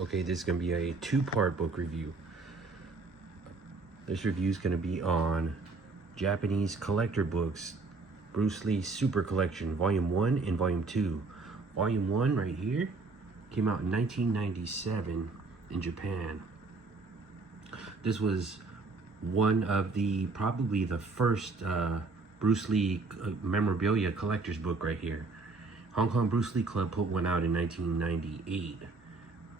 Okay, this is going to be a two-part book review. This review is going to be on Japanese collector books, Bruce Lee Super Collection, Volume 1 and Volume 2. Volume 1 right here came out in 1997 in Japan. This was one of probably the first Bruce Lee memorabilia collector's book right here. Hong Kong Bruce Lee Club put one out in 1998,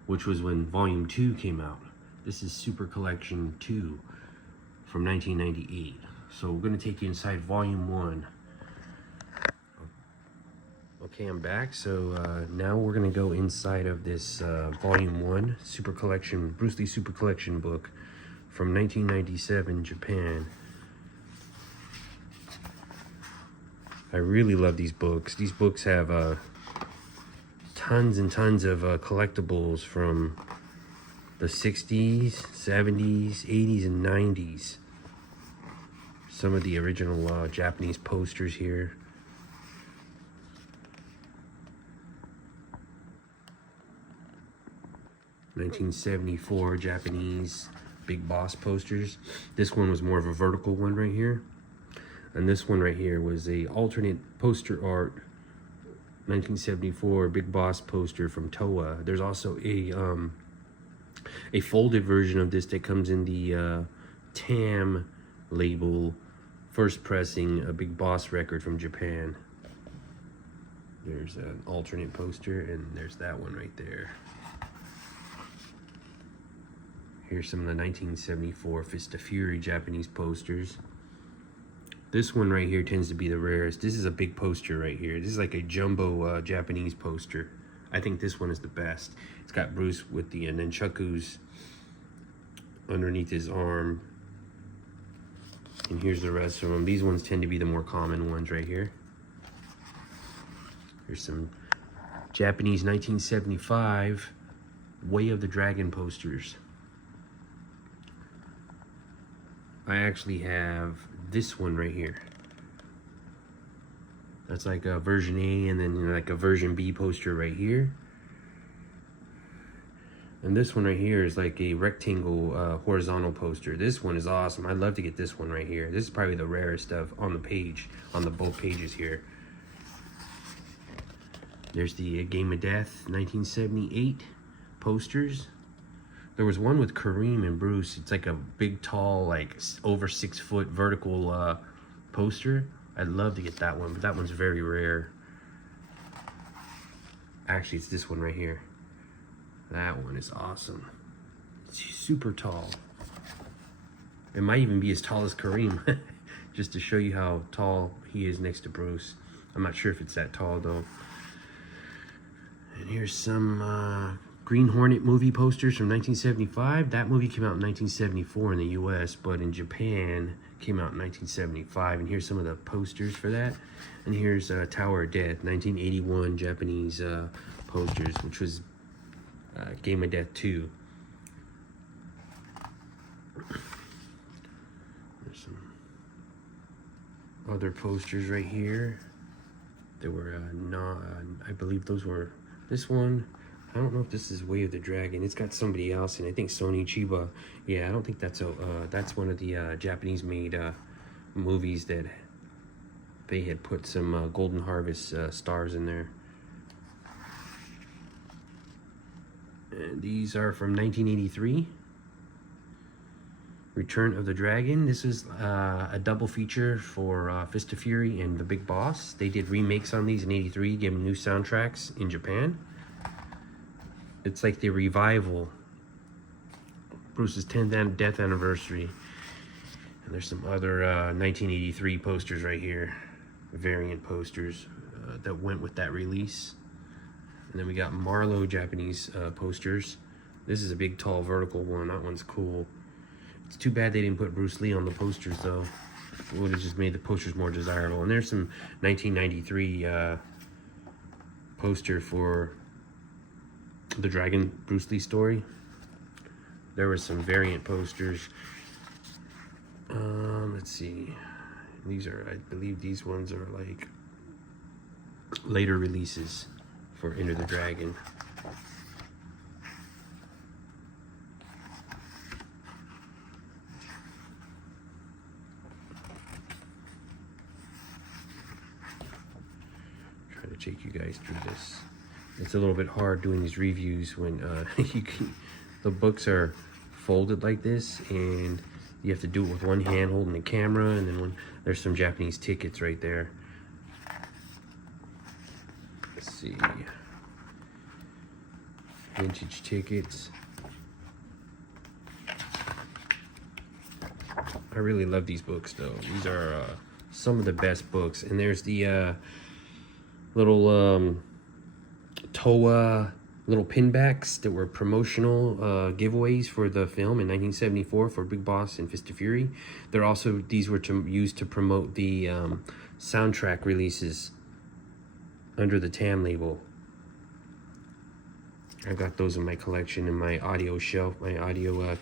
which was when Volume 2 came out. This is Super Collection 2 from 1998. So we're going to take you inside Volume 1. Okay, I'm back. So now we're going to go inside of this Volume 1 Super Collection, Bruce Lee Super Collection book from 1997 Japan. I really love these books. These books have tons and tons of collectibles from the 60s, 70s, 80s, and 90s. Some of the original Japanese posters here. (1974) Japanese Big Boss posters. This one was more of a vertical one right here. And this one right here was a alternate poster art 1974 Big Boss poster from Toa. There's also a folded version of this that comes in the TAM label, first pressing, a Big Boss record from Japan. There's an alternate poster, and there's that one right there. Here's some of the 1974 Fist of Fury Japanese posters. This one right here tends to be the rarest. This is a big poster right here. This is like a jumbo Japanese poster. I think this one is the best. It's got Bruce with the nunchakus underneath his arm. And here's the rest of them. These ones tend to be the more common ones right here. Here's some Japanese 1975 Way of the Dragon posters. I actually have this one right here. That's like a version A, and then like a version B poster right here. And this one right here is like a rectangle horizontal poster. This one is awesome. I'd love to get this one right here. This is probably the rarest stuff on the page, on the both pages here. There's the Game of Death 1978 posters. There was one with Kareem and Bruce. It's like a big, tall, like over 6 foot vertical poster. I'd love to get that one, but that one's very rare. Actually, it's this one right here. That one is awesome. It's super tall. It might even be as tall as Kareem, just to show you how tall he is next to Bruce. I'm not sure if it's that tall though. And here's some Green Hornet movie posters from 1975. That movie came out in 1974 in the US, but in Japan came out in 1975. And here's some of the posters for that. And here's Tower of Death, 1981 Japanese posters, which was Game of Death 2. There's some other posters right here. There were I believe those were this one. I don't know if this is Way of the Dragon. It's got somebody else, and I think Sony Chiba. Yeah, I don't think that's that's one of the Japanese-made movies that they had put some Golden Harvest stars in there. And these are from 1983. Return of the Dragon. This is a double feature for Fist of Fury and The Big Boss. They did remakes on these in '83, gave them new soundtracks in Japan. It's like the revival, Bruce's 10th death anniversary. And there's some other 1983 posters right here, variant posters that went with that release. And then we got Marlowe Japanese posters. This is a big, tall, vertical one. That one's cool. It's too bad they didn't put Bruce Lee on the posters, though. It would have just made the posters more desirable. And there's some 1993 poster for the Dragon Bruce Lee story. There were some variant posters. Let's see. These are, I believe these ones are like later releases for Enter the Dragon. take you guys through this. It's a little bit hard doing these reviews when the books are folded like this, and you have to do it with one hand holding the camera, and then there's some Japanese tickets right there. Let's see. Vintage tickets. I really love these books though. These are some of the best books. And there's the little Toa little pinbacks that were promotional giveaways for the film in 1974 for Big Boss and Fist of Fury. These were used to promote the soundtrack releases under the TAM label. I got those in my collection in my audio shelf, my audio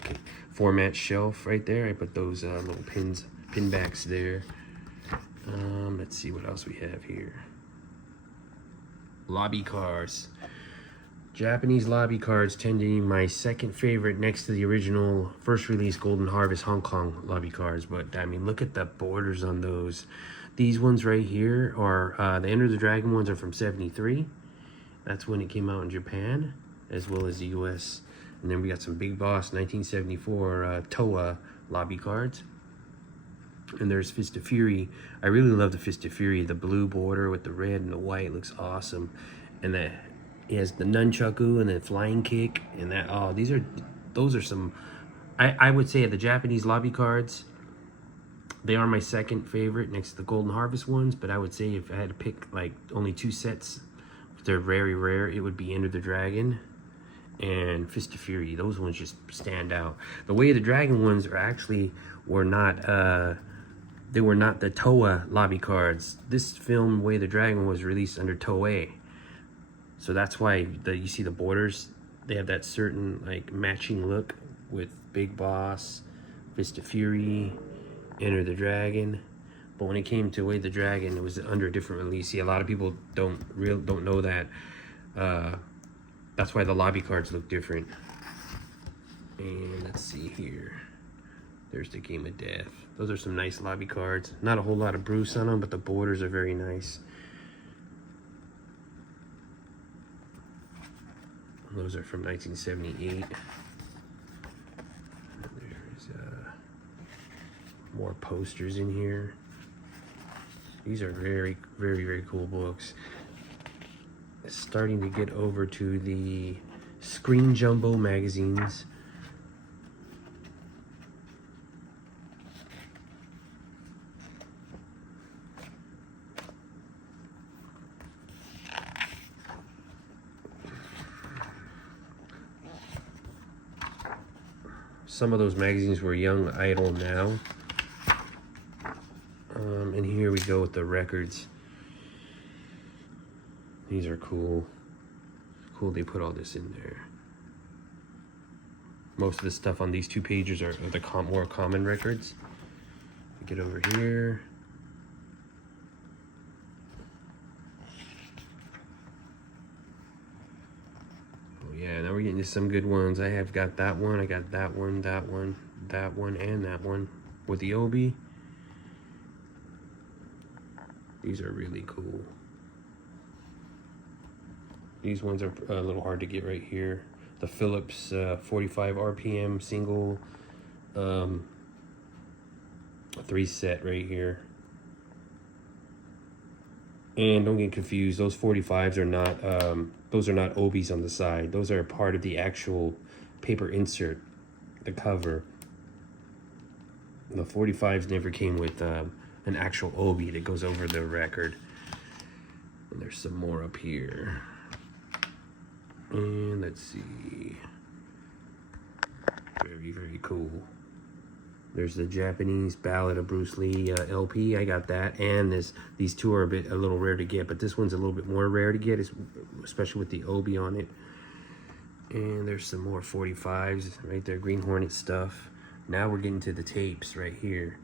format shelf right there. I put those little pinbacks there. Let's see what else we have here. Lobby cards. Japanese lobby cards tend to be my second favorite next to the original first release Golden Harvest Hong Kong lobby cards. But I mean, look at the borders on those. These ones right here are the Enter the Dragon ones are from '73. That's when it came out in Japan, as well as the US. And then we got some Big Boss 1974 Toa lobby cards. And there's Fist of Fury. I really love the Fist of Fury. The blue border with the red and the white looks awesome. And it has the nunchaku and the flying kick. And that, oh, those are some, I would say the Japanese lobby cards, they are my second favorite next to the Golden Harvest ones. But I would say if I had to pick like only two sets, they're very rare, it would be Enter the Dragon and Fist of Fury. Those ones just stand out. The Way of the Dragon ones were not they were not the Toa lobby cards. This film, Way of the Dragon, was released under Toei. So that's why you see the borders. They have that certain like matching look with Big Boss, Fist of Fury, Enter the Dragon. But when it came to Way of the Dragon, it was under a different release. See, a lot of people don't know that. That's why the lobby cards look different. And let's see here. There's the Game of Death. Those are some nice lobby cards. Not a whole lot of Bruce on them, but the borders are very nice. Those are from 1978. There's more posters in here. These are very, very, very cool books. Starting to get over to the Screen Jumbo magazines. Some of those magazines were Young Idol now. And here we go with the records. These are cool. Cool they put all this in there. Most of the stuff on these two pages are the more common records. Get over here. Oh yeah, now we're getting to some good ones. I have got that one, I got that one, that one, that one, and that one with the Obi. These are really cool. These ones are a little hard to get right here. The Philips 45 RPM single 3 set right here. And don't get confused, those 45s are not, those are not Obis on the side. Those are part of the actual paper insert, the cover. The 45s never came with an actual Obi that goes over the record. And there's some more up here. And let's see. Very, very cool. There's the Japanese Ballad of Bruce Lee LP. I got that. And these two are a little rare to get, but this one's a little bit more rare to get, especially with the Obi on it. And there's some more 45s right there, Green Hornet stuff. Now we're getting to the tapes right here.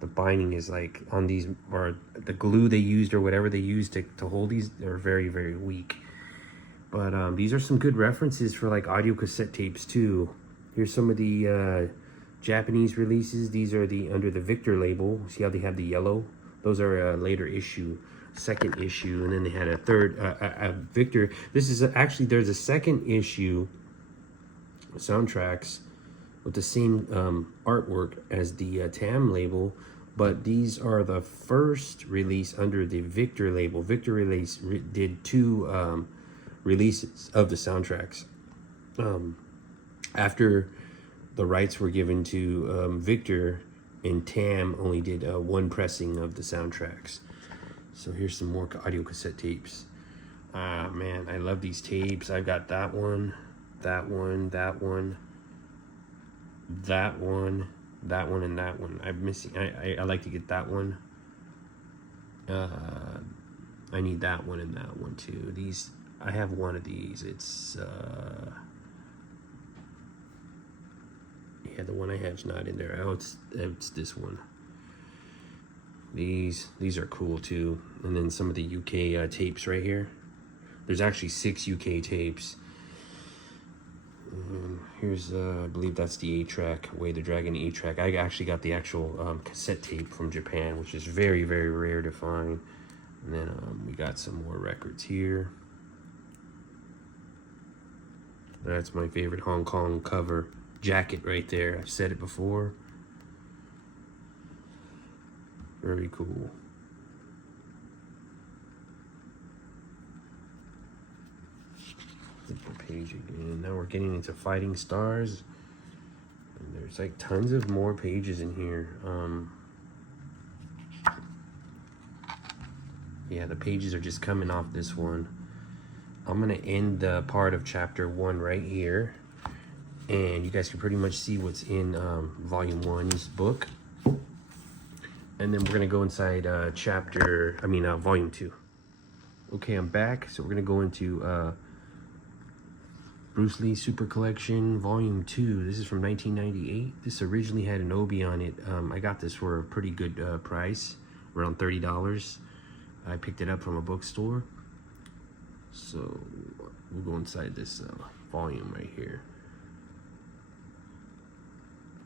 The binding is like on these, or the glue they used or whatever they used to hold these, they're very, very weak. But these are some good references for like audio cassette tapes too. Here's some of the Japanese releases. These are under the Victor label. See how they have the yellow? Those are a later issue. second issue, and then they had a third Victor. This is actually, there's a second issue soundtracks with the same artwork as the TAM label, but these are the first release under the Victor label. Victor did two releases of the soundtracks after the rights were given to Victor, and TAM only did one pressing of the soundtracks. So here's some more audio cassette tapes. Man, I love these tapes. I've got that one, that one, that one, that one, that one, and that one. I'm missing. I like to get that one. I need that one and that one too. These, I have one of these. It's yeah, the one I have is not in there. Oh, it's this one. These are cool too. And then some of the UK tapes right here. There's actually 6 UK tapes. And here's I believe that's the 8-track, Way the Dragon 8-track. I actually got the actual cassette tape from Japan, which is very, very rare to find. And then we got some more records here. That's my favorite Hong Kong cover jacket right there. I've said it before. Very cool. Flip the page again. Now we're getting into Fighting Stars. And there's like tons of more pages in here. Yeah, the pages are just coming off this one. I'm gonna end the part of chapter 1 right here, and you guys can pretty much see what's in volume 1's book. And then we're gonna go inside volume 2. Okay, I'm back. So we're gonna go into Bruce Lee Super Collection Volume 2. This is from 1998. This originally had an Obi on it. I got this for a pretty good price, around $30. I picked it up from a bookstore. So we'll go inside this volume right here.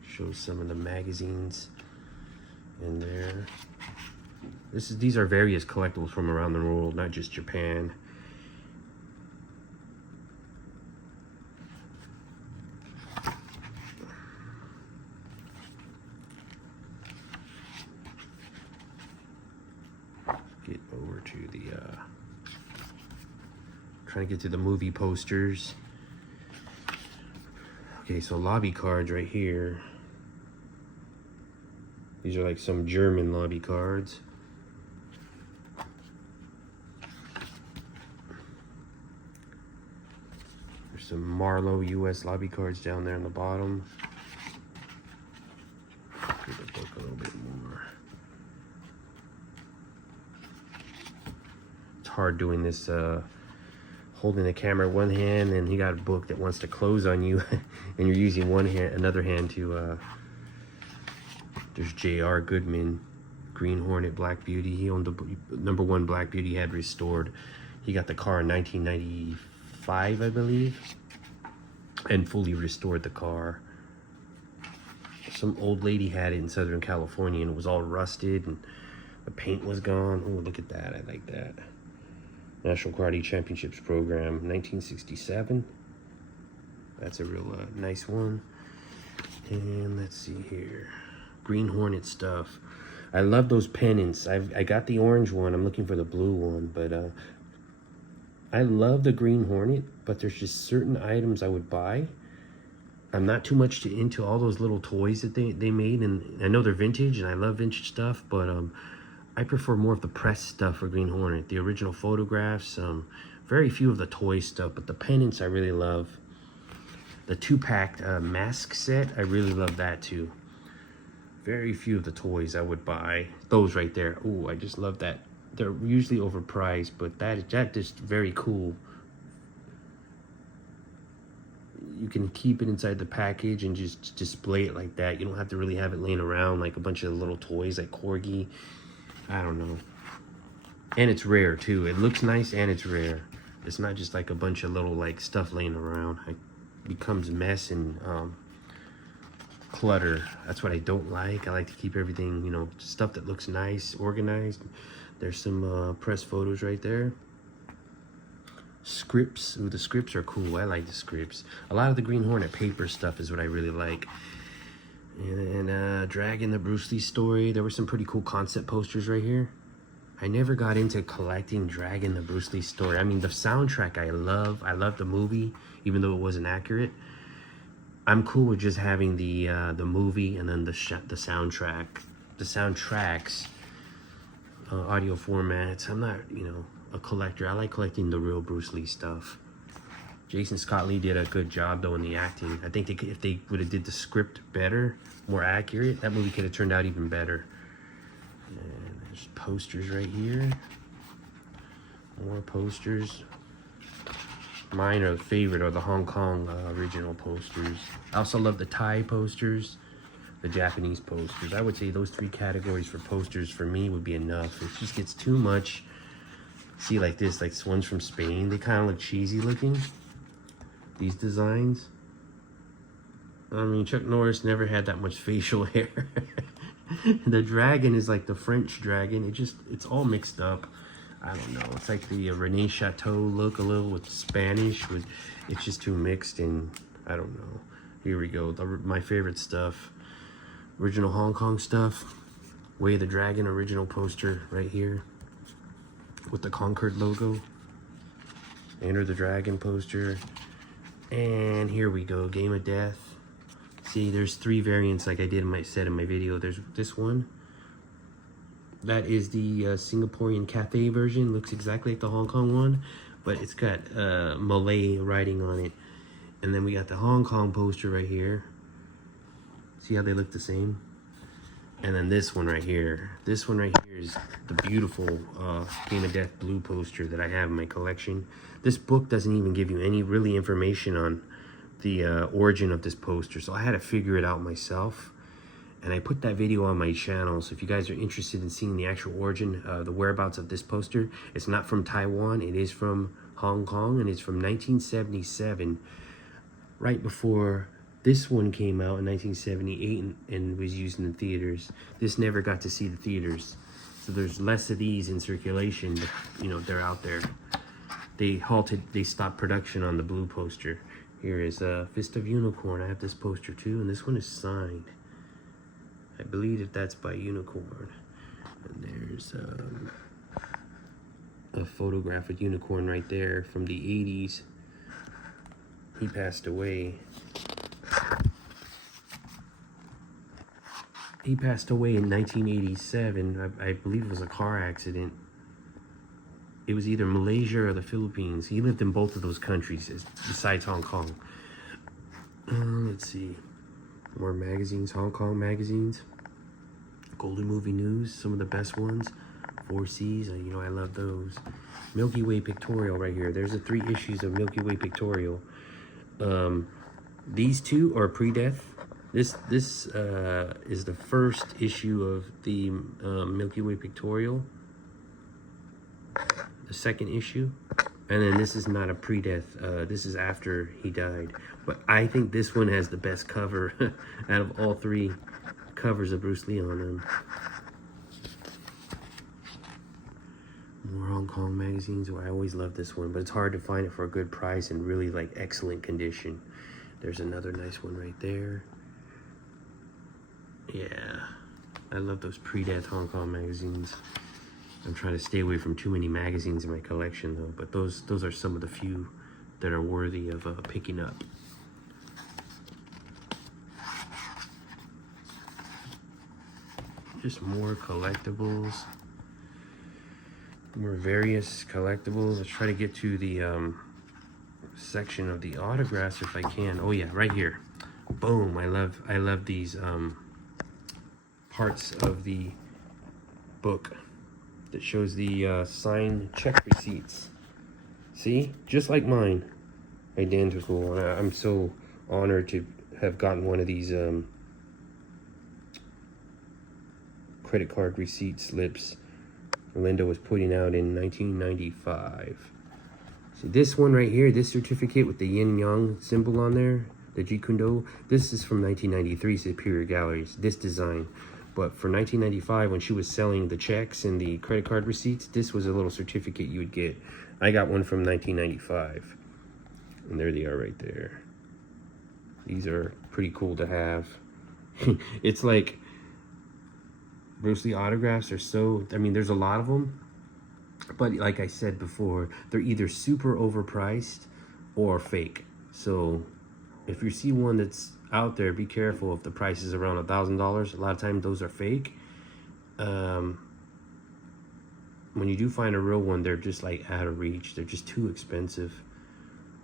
Shows some of the magazines in there. These are various collectibles from around the world, not just Japan. Get over to the trying to get to the movie posters. Okay, so lobby cards right here. These are like some German lobby cards. There's some Marlowe US lobby cards down there on the bottom. Read the book a little bit more. It's hard doing this holding the camera one hand, and you got a book that wants to close on you and you're using one hand, another hand to there's J.R. Goodman, Green Hornet, Black Beauty. He owned the #1 Black Beauty he had restored. He got the car in 1995, I believe, and fully restored the car. Some old lady had it in Southern California, and it was all rusted, and the paint was gone. Oh, look at that. I like that. National Karate Championships Program, 1967. That's a real nice one. And let's see here. Green Hornet stuff. I love those pennants. I got the orange one. I'm looking for the blue one, but I love the Green Hornet, but there's just certain items I would buy. I'm not too much into all those little toys that they made, and I know they're vintage, and I love vintage stuff, but I prefer more of the press stuff for Green Hornet. The original photographs, very few of the toy stuff, but the pennants I really love. The 2-pack mask set, I really love that too. Very few of the toys I would buy. Those right there. Oh, I just love that. They're usually overpriced, but that is very cool. You can keep it inside the package and just display it like that. You don't have to really have it laying around like a bunch of little toys like Corgi. I don't know. And it's rare too. It looks nice and it's rare. It's not just like a bunch of little like stuff laying around. It becomes mess and clutter. That's what I don't like. I like to keep everything, you know, stuff that looks nice, organized. There's some press photos right there. Scripts. Ooh, the scripts are cool. I like the scripts. A lot of the Green Hornet paper stuff is what I really like. And Dragon, the Bruce Lee story. There were some pretty cool concept posters right here. I never got into collecting Dragon, the Bruce Lee story. I mean, the soundtrack I love. I love the movie, even though it wasn't accurate. I'm cool with just having the movie and then the soundtrack, the soundtracks, audio formats. I'm not, you know, a collector. I like collecting the real Bruce Lee stuff. Jason Scott Lee did a good job though in the acting. I think if they would have did the script better, more accurate, that movie could have turned out even better. And there's posters right here. More posters. Mine are favorite are the Hong Kong original posters. I also love the Thai posters, the Japanese posters. I would say those 3 categories for posters for me would be enough. It just gets too much. See, like this one's from Spain. They kind of look cheesy looking. These designs. I mean, Chuck Norris never had that much facial hair. The dragon is like the French dragon. It's all mixed up. I don't know. It's like the Rene Chateau look a little with Spanish. It's just too mixed, and I don't know. Here we go. My favorite stuff. Original Hong Kong stuff. Way of the Dragon original poster right here. With the Concord logo. Enter the Dragon poster. And here we go. Game of Death. See, there's 3 variants like I did in my video. There's this one. That is the Singaporean cafe version. Looks exactly like the Hong Kong one, but it's got Malay writing on it. And then we got the Hong Kong poster right here. See how they look the same? And then this one right here. This one right here is the beautiful Game of Death blue poster that I have in my collection. This book doesn't even give you any really information on the origin of this poster, so I had to figure it out myself. And I put that video on my channel, so if you guys are interested in seeing the actual origin, the whereabouts of this poster, it's not from Taiwan, it is from Hong Kong, and it's from 1977, right before this one came out in 1978 and was used in the theaters. This never got to see the theaters, so there's less of these in circulation, but you know, they're out there. They stopped production on the blue poster. Here is Fist of Unicorn. I have this poster too, and this one is signed. I believe that that's by Unicorn. And there's a photograph of Unicorn right there from the 80s. He passed away. He passed away in 1987. I believe it was a car accident. It was either Malaysia or the Philippines. He lived in both of those countries besides Hong Kong. Let's see. More magazines, Hong Kong magazines. Golden Movie News, some of the best ones. 4 Cs, you know, I love those. Milky Way Pictorial right here. There's the 3 issues of Milky Way Pictorial. These 2 are pre-death. This is the first issue of the Milky Way Pictorial. The second issue. And then this is not a pre-death. This is after he died. But I think this one has the best cover out of all 3 covers of Bruce Lee on them. More Hong Kong magazines. Well, I always love this one, but it's hard to find it for a good price and really like excellent condition. There's another nice one right there. Yeah, I love those pre-death Hong Kong magazines. I'm trying to stay away from too many magazines in my collection though, but those are some of the few that are worthy of picking up. Just more collectibles. More various collectibles. Let's try to get to the section of the autographs if I can. Oh yeah, right here. Boom, I love these parts of the book that shows the signed check receipts. See, just like mine, identical. I'm so honored to have gotten one of these credit card receipt slips Linda was putting out in 1995. See this one right here, this certificate with the yin yang symbol on there, the Jeet Kune Do. This is from 1993, Superior Galleries. This design, But for $19.95, when she was selling the checks and the credit card receipts, this was a little certificate you would get. I got one from $19.95, and there they are right there. These are pretty cool to have. It's like Bruce Lee autographs are so, I mean, there's a lot of them, but like I said before, they're either super overpriced or fake. So if you see one that's out there, be careful if the price is around $1,000. A lot of times those are fake. When you do find a real one, they're just like out of reach. They're just too expensive.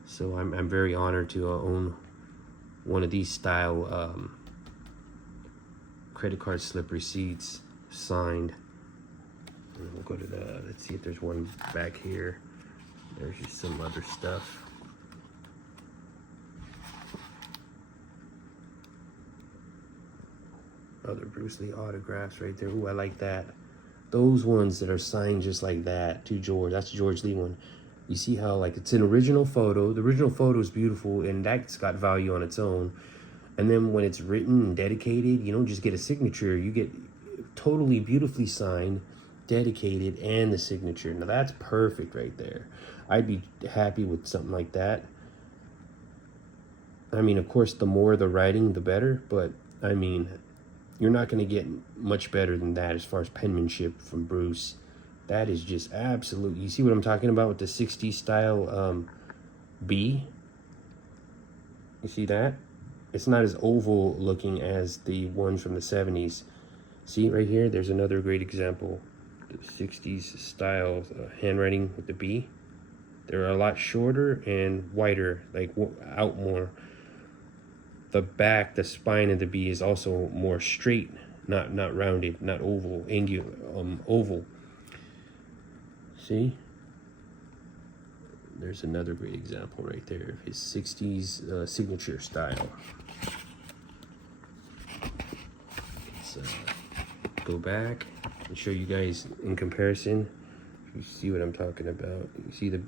So I'm very honored to own one of these style credit card slip receipts signed. And we'll go to the, let's see if there's one back here. There's just some other stuff. Other Bruce Lee autographs right there. Ooh, I like that. Those ones that are signed just like that to George. That's a George Lee one. You see how like it's an original photo. The original photo is beautiful and that's got value on its own. And then when it's written and dedicated, you don't just get a signature. You get totally beautifully signed, dedicated, and the signature. Now that's perfect right there. I'd be happy with something like that. I mean, of course, the more the writing, the better. But I mean, you're not going to get much better than that as far as penmanship from Bruce. That is just absolute. You see what I'm talking about with the 60s style B? You see that? It's not as oval looking as the ones from the 70s. See right here? There's another great example. The 60s style handwriting with the B. They're a lot shorter and wider, like out more. The back, the spine of the B is also more straight, not rounded, not oval, oval. See? There's another great example right there of his 60s signature style. Let's go back and show you guys in comparison. You see what I'm talking about. You see the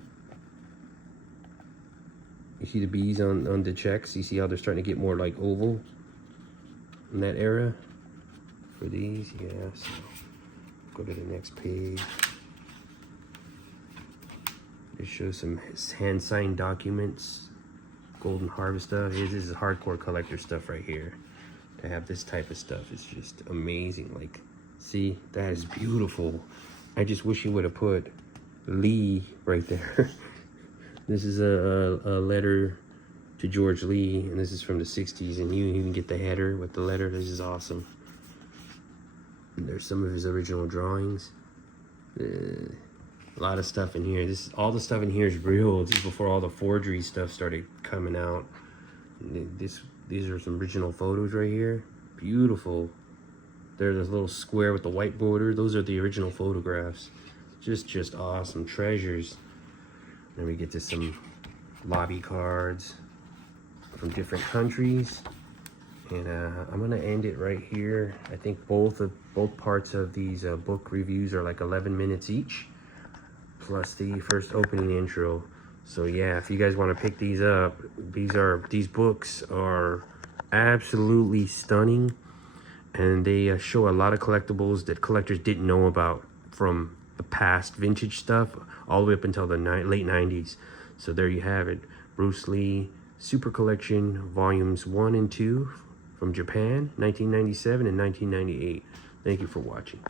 B's on the checks. You see how they're starting to get more like oval in that era for these. Yeah, so go to the next page. It shows some hand signed documents, Golden Harvest stuff. This is hardcore collector stuff right here. To have this type of stuff is just amazing. Like, see, that is beautiful. I just wish you would have put Lee right there. This is a letter to George Lee, and this is from the 60s, and you even get the header with the letter. This is awesome. And there's some of his original drawings. A lot of stuff in here. All the stuff in here is real. This is before all the forgery stuff started coming out. These are some original photos right here. Beautiful. There's this little square with the white border. Those are the original photographs. Just awesome treasures. Then we get to some lobby cards from different countries, and I'm gonna end it right here. I think both parts of these book reviews are like 11 minutes each, plus the first opening intro. So yeah, if you guys want to pick these up, these books are absolutely stunning, and they show a lot of collectibles that collectors didn't know about from the past, vintage stuff all the way up until the late 90s. So there you have it, Bruce Lee Super Collection Volumes 1 and 2 from Japan, 1997 and 1998. Thank you for watching.